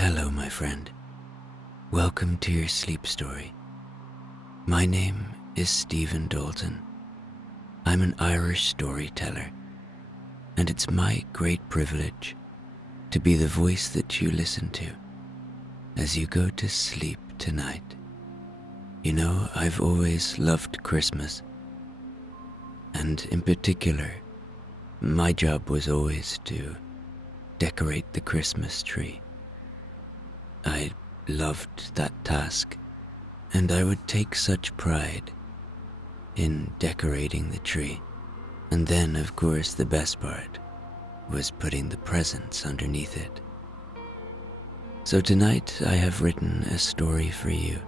Hello, my friend. Welcome to your sleep story. My name is Stephen Dalton. I'm an Irish storyteller, and it's my great privilege to be the voice that you listen to as you go to sleep tonight. You know, I've always loved Christmas, and in particular, my job was always to decorate the Christmas tree. I loved that task, and I would take such pride in decorating the tree. And then, of course, the best part was putting the presents underneath it. So tonight I have written a story for you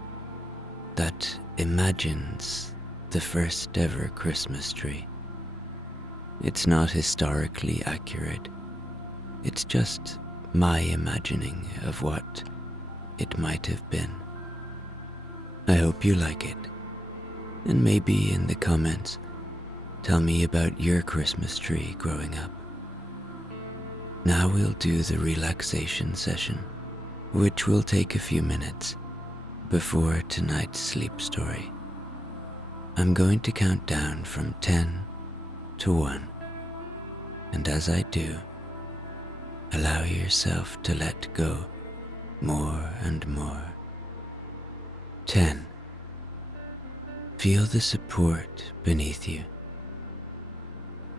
that imagines the first ever Christmas tree. It's not historically accurate. It's just my imagining of what it might have been. I hope you like it, and maybe in the comments tell me about your Christmas tree growing up. Now we'll do the relaxation session, which will take a few minutes before tonight's sleep story. I'm going to count down from 10 to 1, and as I do, allow yourself to let go more and more. 10. Feel the support beneath you,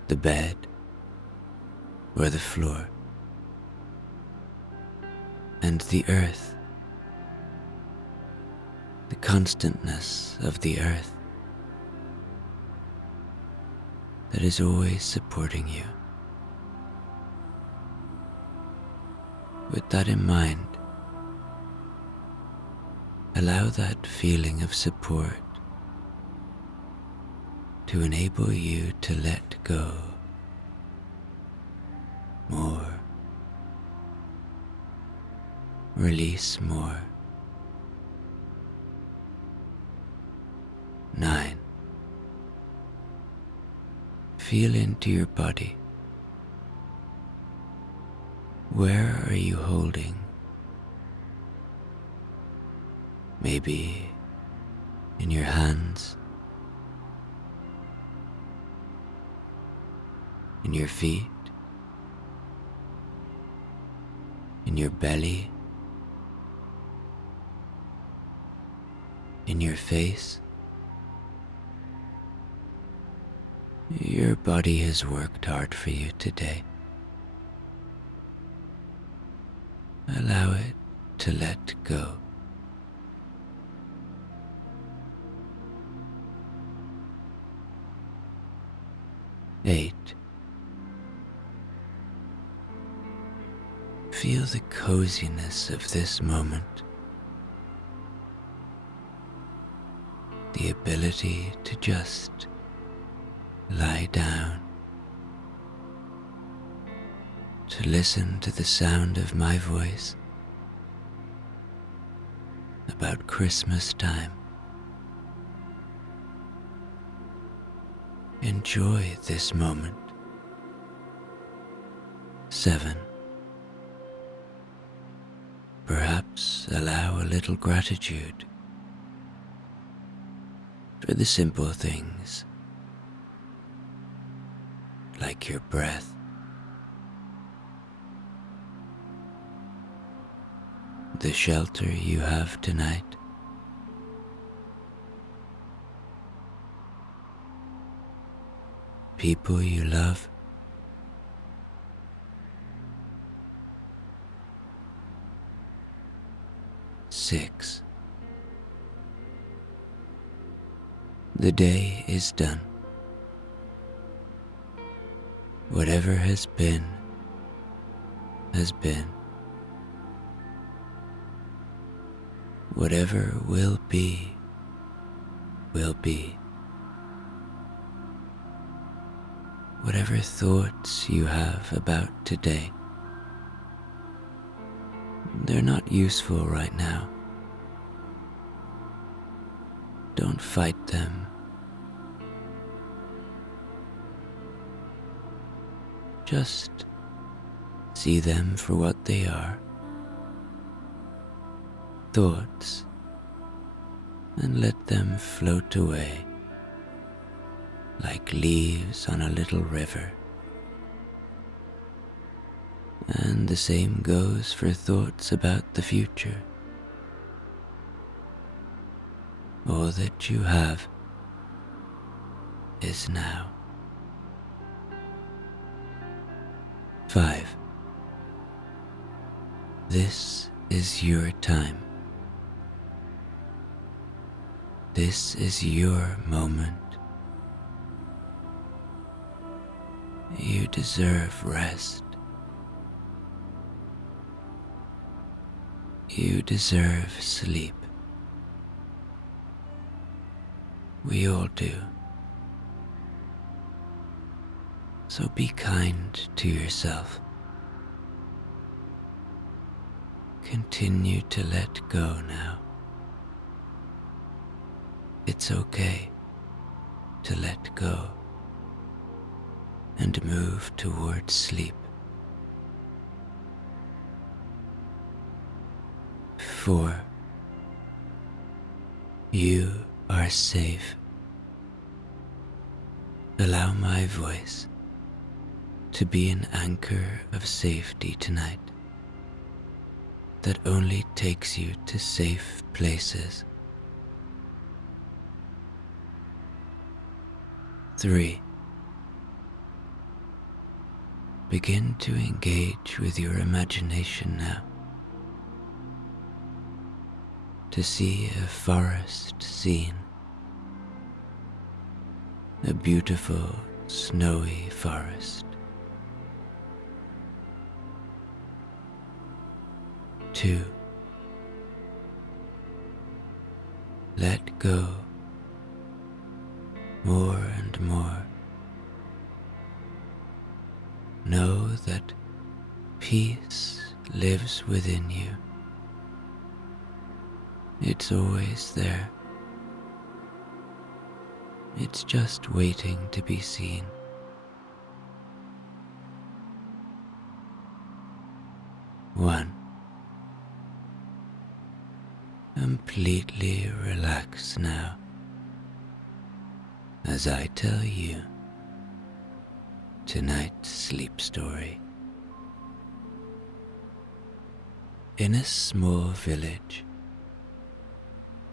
the bed or the floor, and the earth, the constantness of the earth that is always supporting you. With that in mind, allow that feeling of support to enable you to let go more, release more. 9. Feel into your body. Where are you holding? Maybe in your hands, in your feet, in your belly, in your face. Your body has worked hard for you today. Allow it to let go. 8. Feel the coziness of this moment, the ability to just lie down, to listen to the sound of my voice about Christmas time. Enjoy this moment. 7. Perhaps allow a little gratitude for the simple things, like your breath, the shelter you have tonight, people you love, Six. The day is done. Whatever has been, has been. Whatever will be, will be. Whatever thoughts you have about today, they're not useful right now. Don't fight them. Just see them for what they are thoughts and let them float away like leaves on a little river. And the same goes for thoughts about the future. All that you have is now. 5. This is your time. This is your moment. You deserve rest. You deserve sleep. We all do. So be kind to yourself. Continue to let go now. It's okay to let go and move towards sleep. 4. You are safe. Allow my voice to be an anchor of safety tonight that only takes you to safe places. 3. Begin to engage with your imagination now, to see a forest scene, a beautiful snowy forest. 2. Let go more and more. Know that peace lives within you. It's always there. It's just waiting to be seen. 1. Completely relax now as I tell you tonight's sleep story. In a small village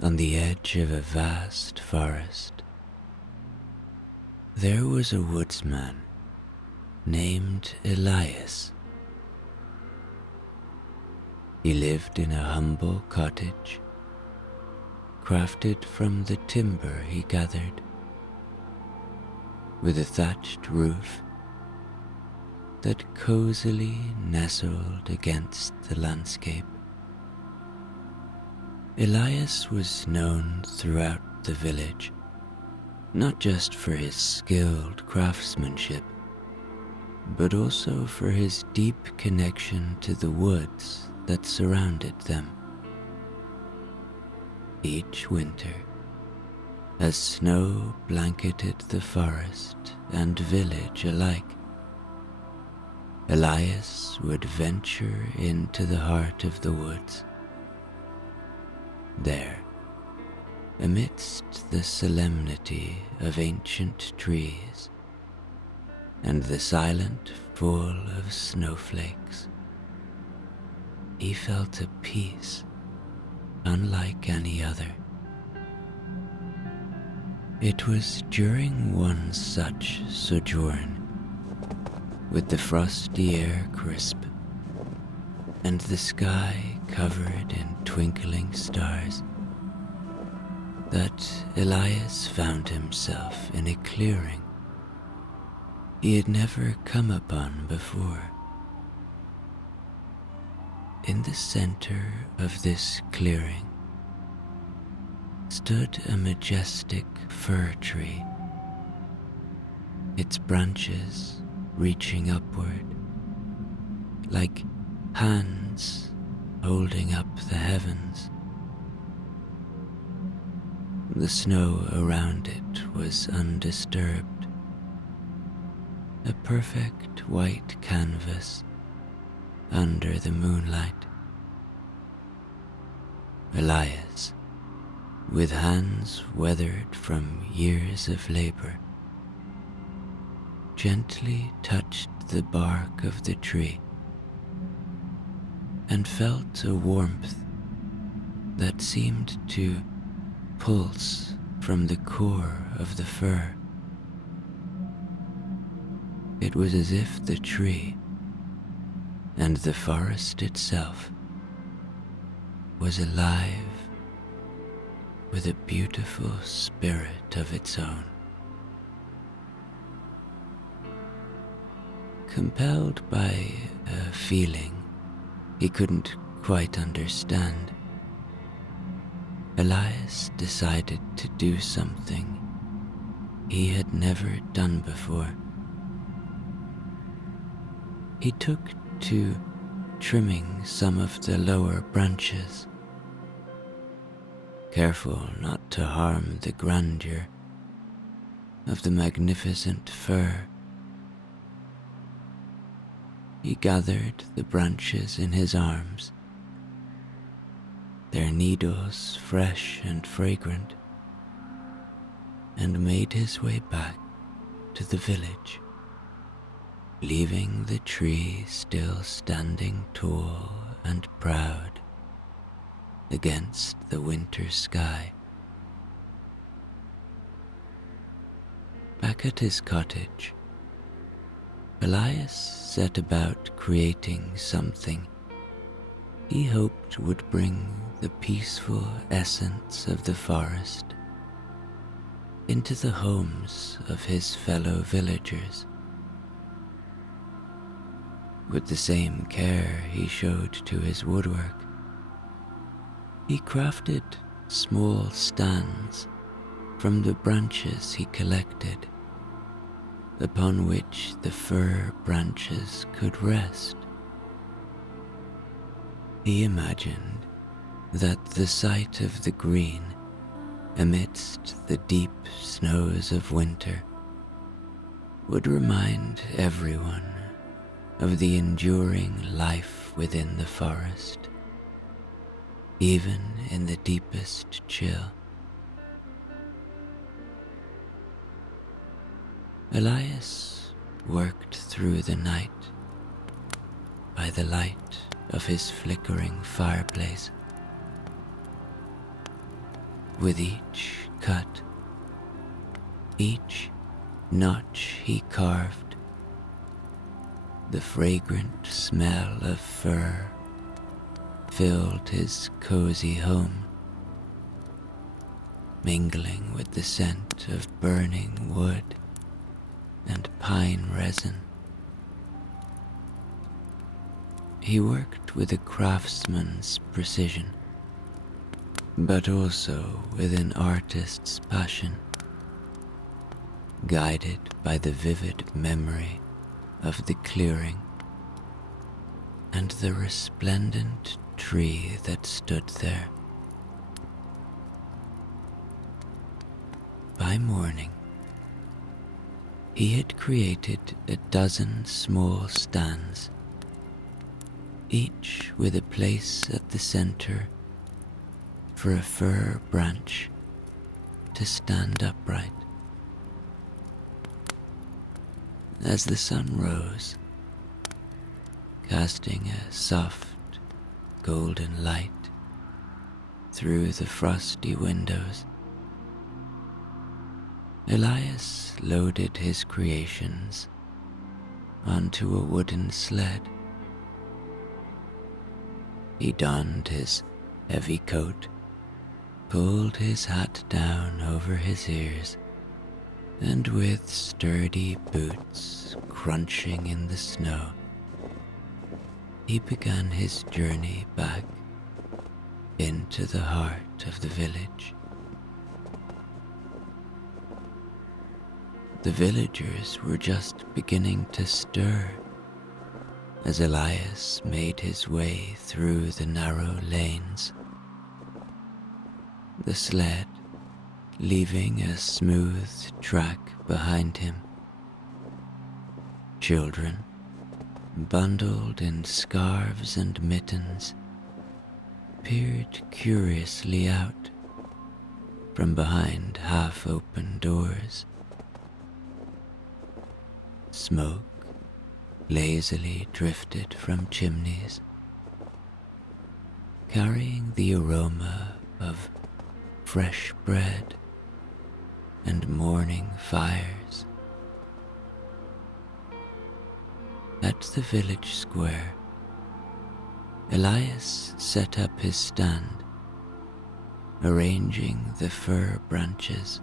on the edge of a vast forest, there was a woodsman named Elias. He lived in a humble cottage, crafted from the timber he gathered, with a thatched roof that cozily nestled against the landscape. Elias was known throughout the village, not just for his skilled craftsmanship, but also for his deep connection to the woods that surrounded them. Each winter, as snow blanketed the forest and village alike, Elias would venture into the heart of the woods. There, amidst the solemnity of ancient trees and the silent fall of snowflakes, he felt a peace unlike any other. It was during one such sojourn, with the frosty air crisp and the sky covered in twinkling stars, that Elias found himself in a clearing he had never come upon before. In the center of this clearing stood a majestic fir tree, its branches reaching upward like hands holding up the heavens. The snow around it was undisturbed, a perfect white canvas under the moonlight. Elias, with hands weathered from years of labor, gently touched the bark of the tree and felt a warmth that seemed to pulse from the core of the fir. It was as if the tree and the forest itself was alive with a beautiful spirit of its own. Compelled by a feeling he couldn't quite understand, Elias decided to do something he had never done before. He took to trimming some of the lower branches, careful not to harm the grandeur of the magnificent fir. He gathered the branches in his arms, their needles fresh and fragrant, and made his way back to the village, leaving the tree still standing tall and proud against the winter sky. Back at his cottage, Elias set about creating something he hoped would bring the peaceful essence of the forest into the homes of his fellow villagers. With the same care he showed to his woodwork, he crafted small stands from the branches he collected, upon which the fir branches could rest. He imagined that the sight of the green amidst the deep snows of winter would remind everyone of the enduring life within the forest, even in the deepest chill. Elias worked through the night by the light of his flickering fireplace. With each cut, each notch he carved, the fragrant smell of fir filled his cozy home, mingling with the scent of burning wood and pine resin. He worked with a craftsman's precision, but also with an artist's passion, guided by the vivid memory of the clearing and the resplendent tree that stood there. By morning, he had created a dozen small stands, each with a place at the center for a fir branch to stand upright. As the sun rose, casting a soft golden light through the frosty windows, Elias loaded his creations onto a wooden sled. He donned his heavy coat, pulled his hat down over his ears, and with sturdy boots crunching in the snow, he began his journey back into the heart of the village. The villagers were just beginning to stir as Elias made his way through the narrow lanes, the sled leaving a smooth track behind him. Children, bundled in scarves and mittens, peered curiously out from behind half-open doors. Smoke lazily drifted from chimneys, carrying the aroma of fresh bread and morning fires. At the village square, Elias set up his stand, arranging the fir branches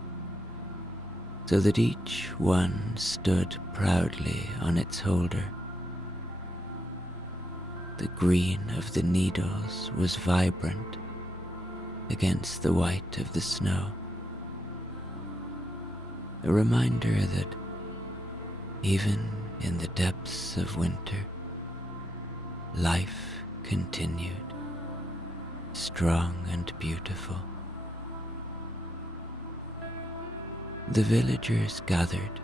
so that each one stood proudly on its holder. The green of the needles was vibrant against the white of the snow, a reminder that even in the depths of winter, life continued, strong and beautiful. The villagers gathered,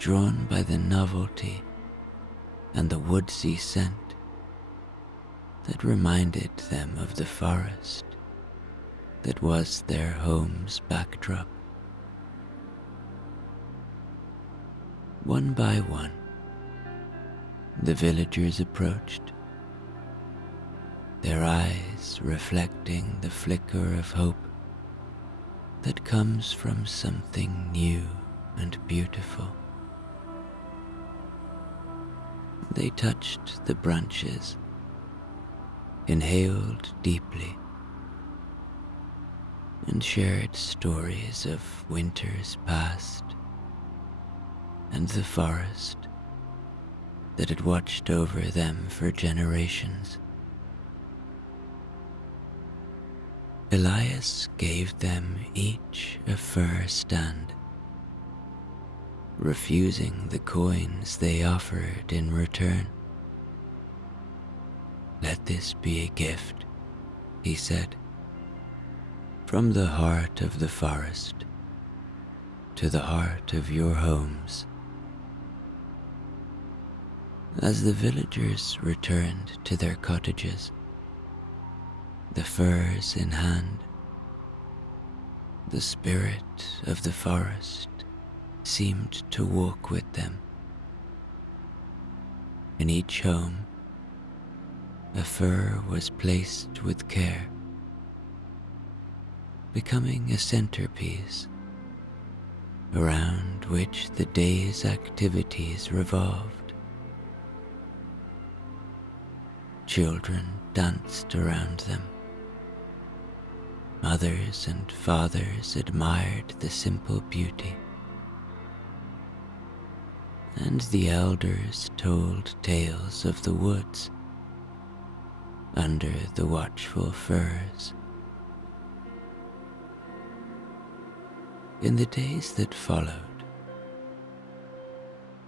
drawn by the novelty and the woodsy scent that reminded them of the forest that was their home's backdrop. One by one, the villagers approached, their eyes reflecting the flicker of hope that comes from something new and beautiful. They touched the branches, inhaled deeply, and shared stories of winters past and the forest that had watched over them for generations. Elias gave them each a fir stand, refusing the coins they offered in return. "Let this be a gift," he said, "from the heart of the forest to the heart of your homes." As the villagers returned to their cottages, the firs in hand, the spirit of the forest seemed to walk with them. In each home, a fir was placed with care, becoming a centerpiece around which the day's activities revolved. Children danced around them. Mothers and fathers admired the simple beauty, and the elders told tales of the woods under the watchful firs. In the days that followed,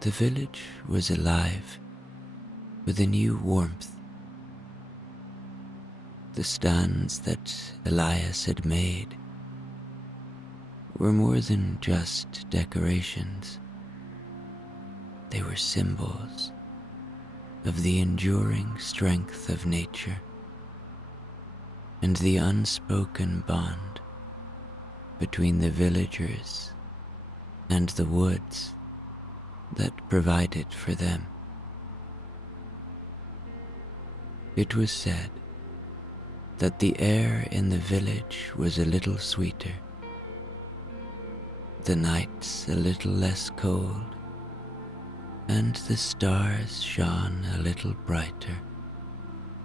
the village was alive with a new warmth. The stands that Elias had made were more than just decorations. They were symbols of the enduring strength of nature and the unspoken bond between the villagers and the woods that provided for them. It was said that the air in the village was a little sweeter, the nights a little less cold, and the stars shone a little brighter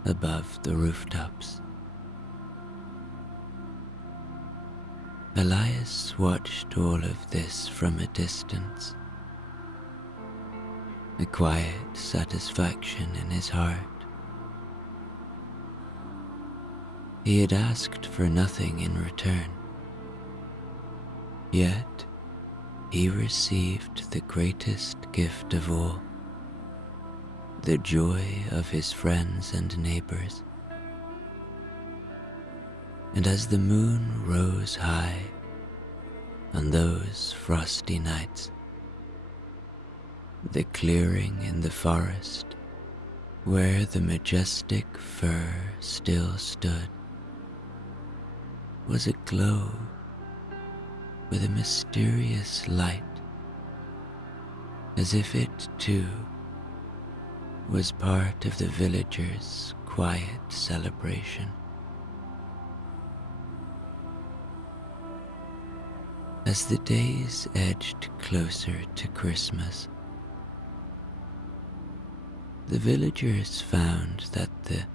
above the rooftops. Elias watched all of this from a distance, a quiet satisfaction in his heart. He had asked for nothing in return, yet he received the greatest gift of all, the joy of his friends and neighbors. And as the moon rose high on those frosty nights, the clearing in the forest Where the majestic fir still stood was a glow with a mysterious light, as if it too was part of the villagers' quiet celebration. As the days edged closer to Christmas, the villagers found that the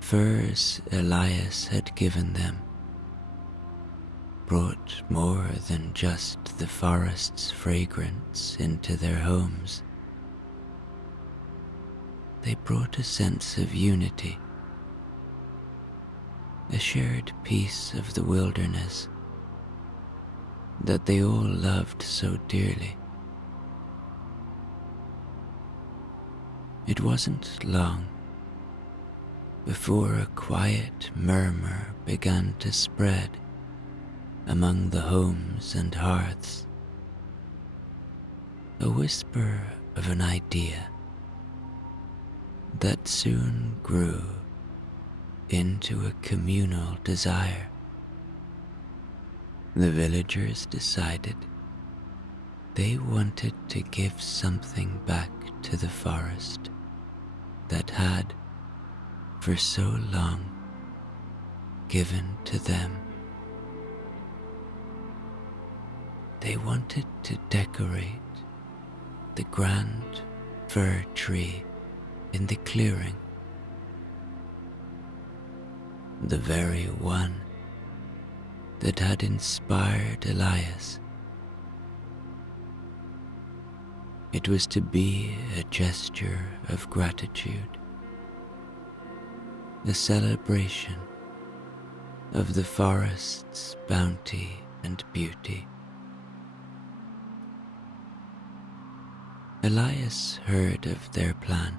furs Elias had given them brought more than just the forest's fragrance into their homes. They brought a sense of unity, a shared piece of the wilderness that they all loved so dearly. It wasn't long before a quiet murmur began to spread among the homes and hearths, a whisper of an idea that soon grew into a communal desire. The villagers decided they wanted to give something back to the forest that had, for so long, given to them. They wanted to decorate the grand fir tree in the clearing, the very one that had inspired Elias. It was to be a gesture of gratitude, a celebration of the forest's bounty and beauty. Elias heard of their plan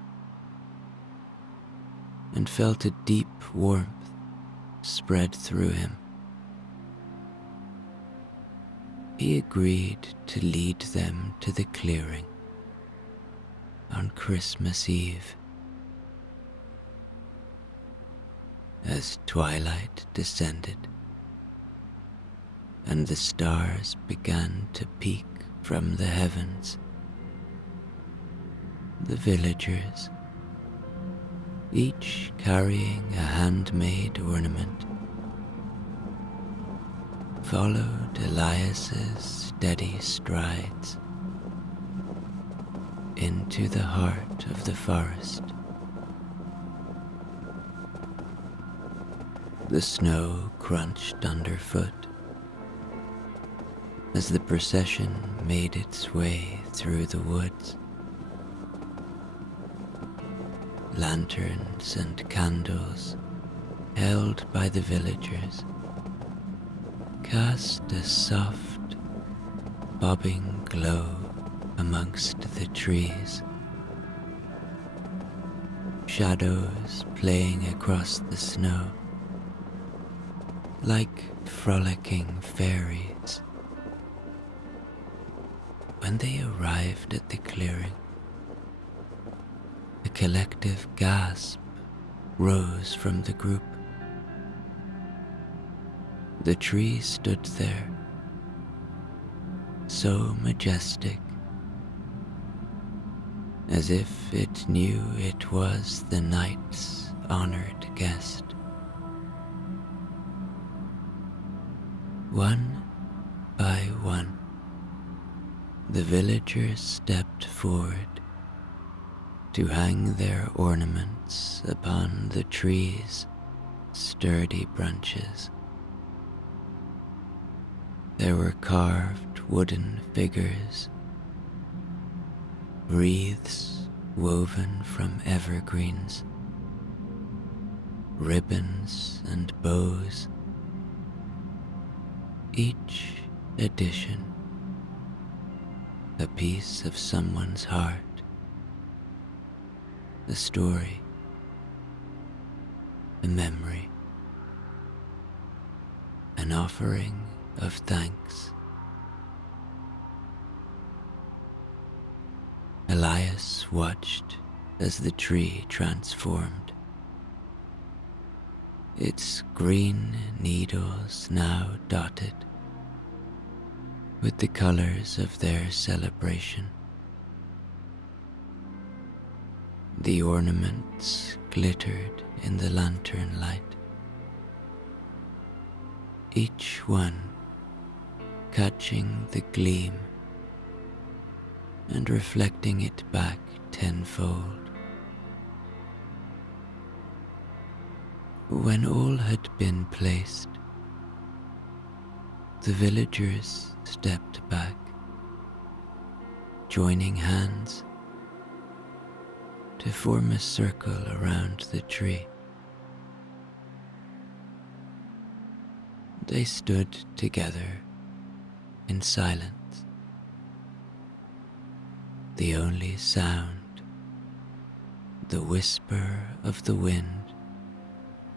and felt a deep warmth spread through him. He agreed to lead them to the clearing on Christmas Eve. As twilight descended and the stars began to peek from the heavens, the villagers, each carrying a handmade ornament, followed Elias's steady strides into the heart of the forest. The snow crunched underfoot as the procession made its way through the woods. Lanterns and candles held by the villagers cast a soft, bobbing glow amongst the trees. Shadows playing across the snow like frolicking fairies. When they arrived at the clearing, a collective gasp rose from the group. The tree stood there, so majestic, as if it knew it was the night's honored guest. One by one, the villagers stepped forward to hang their ornaments upon the tree's sturdy branches. There were carved wooden figures, wreaths woven from evergreens, ribbons and bows, each addition a piece of someone's heart, a story, a memory, an offering of thanks. Elias watched as the tree transformed. Its green needles now dotted with the colors of their celebration. The ornaments glittered in the lantern light, each one catching the gleam and reflecting it back tenfold. When all had been placed, the villagers stepped back, joining hands to form a circle around the tree. They stood together in silence, the only sound, the whisper of the wind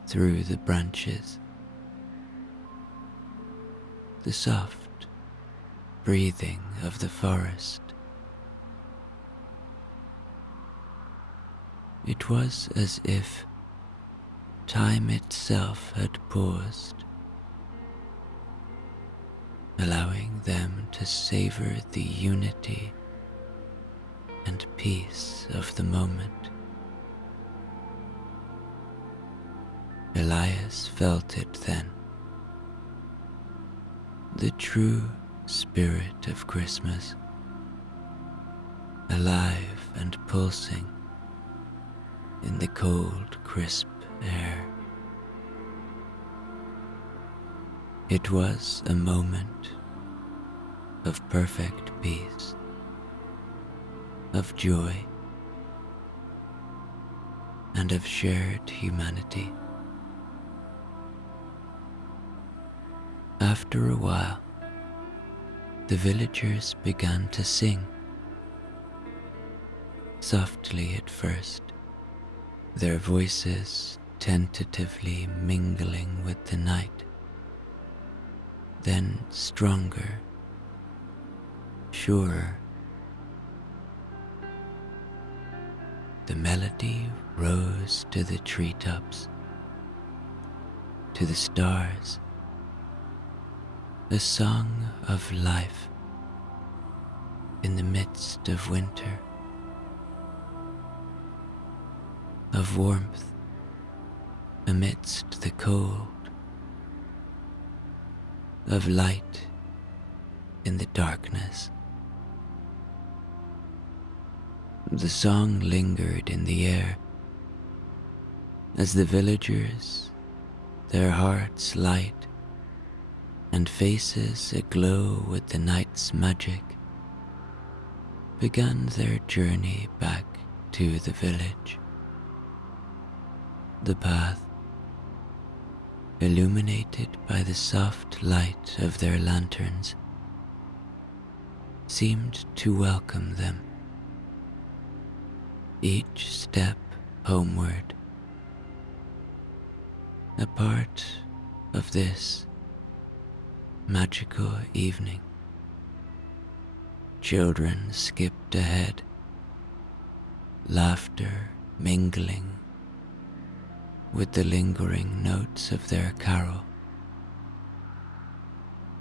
through the branches, the soft breathing of the forest. It was as if time itself had paused, allowing them to savor the unity and peace of the moment. Elias felt it then, the true spirit of Christmas, alive and pulsing in the cold, crisp air. It was a moment of perfect peace, of joy, and of shared humanity. After a while, the villagers began to sing, softly at first, their voices tentatively mingling with the night, then stronger, surer. The melody rose to the treetops, to the stars, a song of life in the midst of winter, of warmth amidst the cold, of light in the darkness. The song lingered in the air as the villagers, their hearts light and faces aglow with the night's magic, began their journey back to the village. The path, illuminated by the soft light of their lanterns, seemed to welcome them. Each step homeward, a part of this magical evening. Children skipped ahead, laughter mingling with the lingering notes of their carol,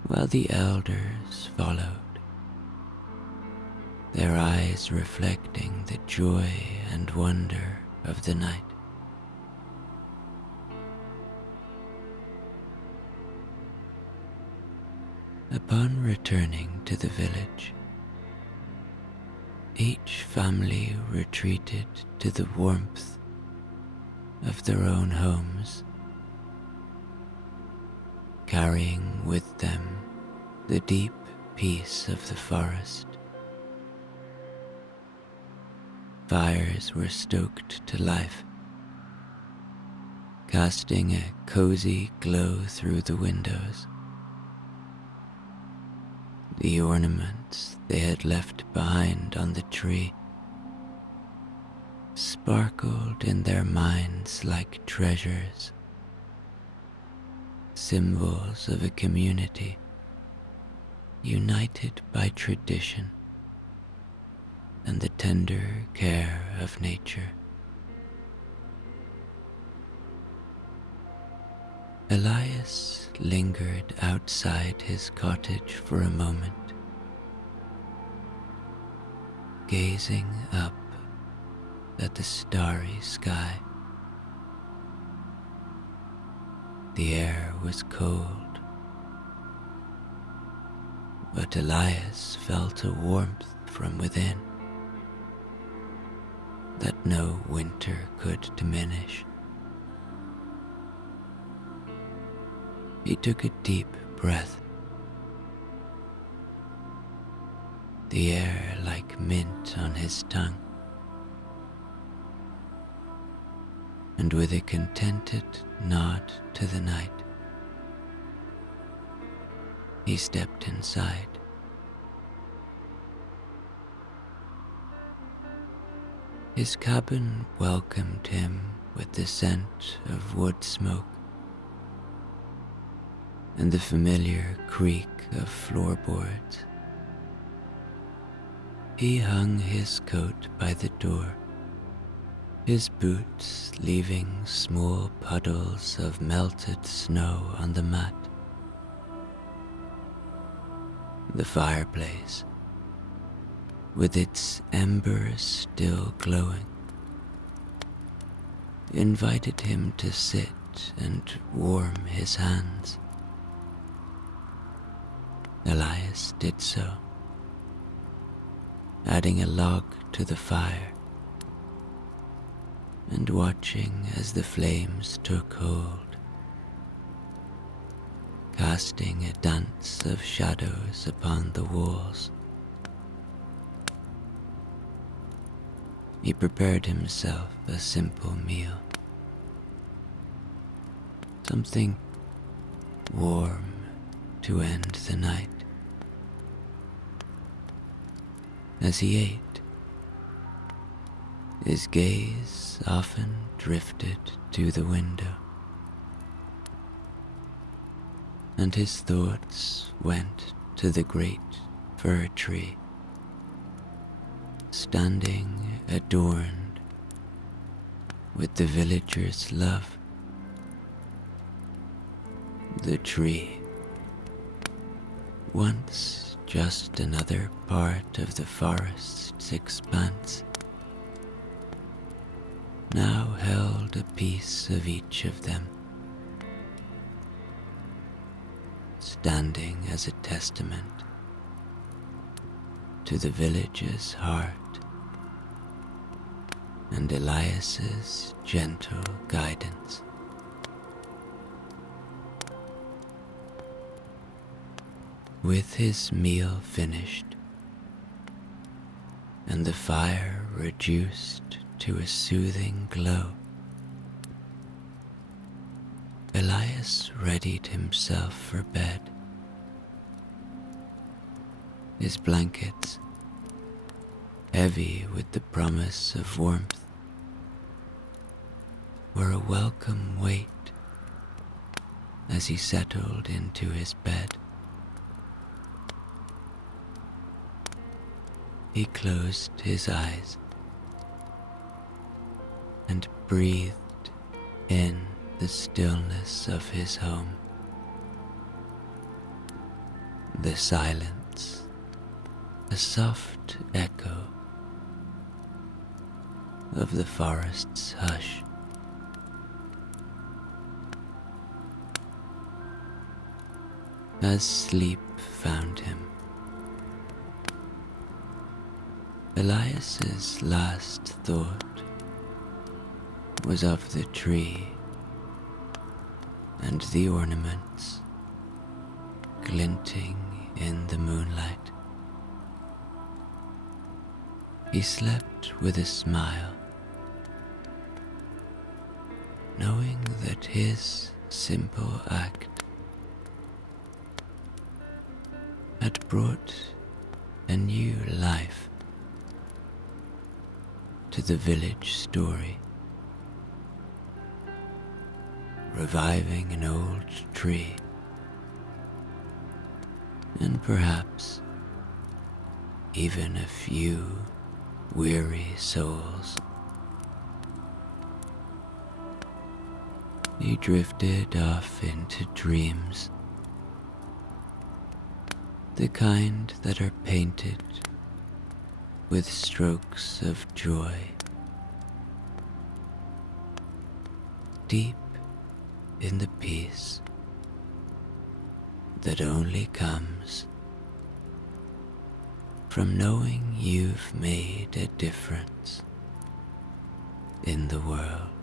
while the elders followed, their eyes reflecting the joy and wonder of the night. Upon returning to the village, each family retreated to the warmth of their own homes, carrying with them the deep peace of the forest. Fires were stoked to life, casting a cozy glow through the windows. The ornaments they had left behind on the tree sparkled in their minds like treasures, symbols of a community united by tradition. and the tender care of nature. Elias lingered outside his cottage for a moment, gazing up at the starry sky. The air was cold, but Elias felt a warmth from within that no winter could diminish. He took a deep breath, the air like mint on his tongue, and with a contented nod to the night, he stepped inside. His cabin welcomed him with the scent of wood smoke and the familiar creak of floorboards. He hung his coat by the door, his boots leaving small puddles of melted snow on the mat. The fireplace, with its embers still glowing, invited him to sit and warm his hands. Elias did so, adding a log to the fire and watching as the flames took hold, casting a dance of shadows upon the walls. He prepared himself a simple meal, something warm to end the night. As he ate, his gaze often drifted to the window, and his thoughts went to the great fir tree, standing adorned with the villagers' love. The tree, once just another part of the forest's expanse, now held a piece of each of them, standing as a testament to the village's heart and Elias's gentle guidance. With his meal finished and the fire reduced to a soothing glow, Elias readied himself for bed. His blankets, heavy with the promise of warmth, were a welcome weight as he settled into his bed. He closed his eyes and breathed in the stillness of his home. The silence, a soft echo of the forest's hush. As sleep found him, Elias's last thought was of the tree and the ornaments glinting in the moonlight. He slept with a smile, knowing that his simple act had brought a new life to the village story, reviving an old tree and perhaps even a few weary souls. You drifted off into dreams, the kind that are painted with strokes of joy. Deep in the peace that only comes from knowing you've made a difference in the world.